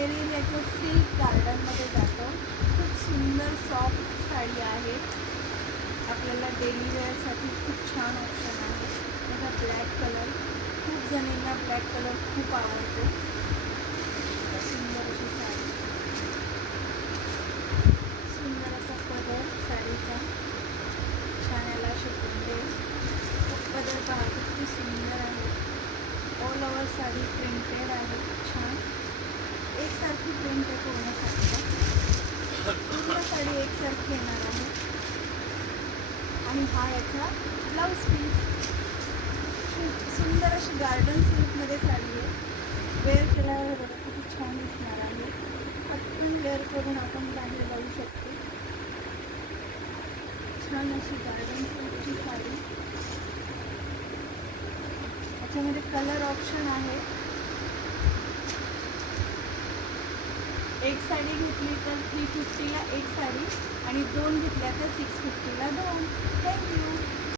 Material याचं silk गार्डनमध्ये जातं. खूप सुंदर सॉफ्ट साडी आहे. आपल्याला डेली वेअरसाठी खूप छान ऑप्शन आहे. त्याचा ब्लॅक कलर, खूप जणींना ब्लॅक कलर खूप आवडतो. सुंदर अशी साडी, सुंदर असा पदर साडीचा, छान याला असे बुट्टे. पदर पहा किती सुंदर आहे. ऑल ओव्हर साडी प्रिंटेड आहे, छान एकसारखी प्रिंट आहे पूर्ण साडीला. पूर्ण साडी एकसारखी येणार आहे. आणि हा याचा ब्लाऊज पीस. खूप सुंदर अशी गार्डन सिल्कमध्ये साडी आहे. वेअर केल्यावर बघा किती छान दिसणार आहे. पटकन वेअर करून आपण बाहेर जाऊ शकतो. छान अशी गार्डन सिल्कची साडी. याच्यामध्ये कलर ऑप्शन आहे. एक साडी घेतली तर 350ला एक साडी आणि दोन घेतल्या तर 650ला दोन. थँक्यू.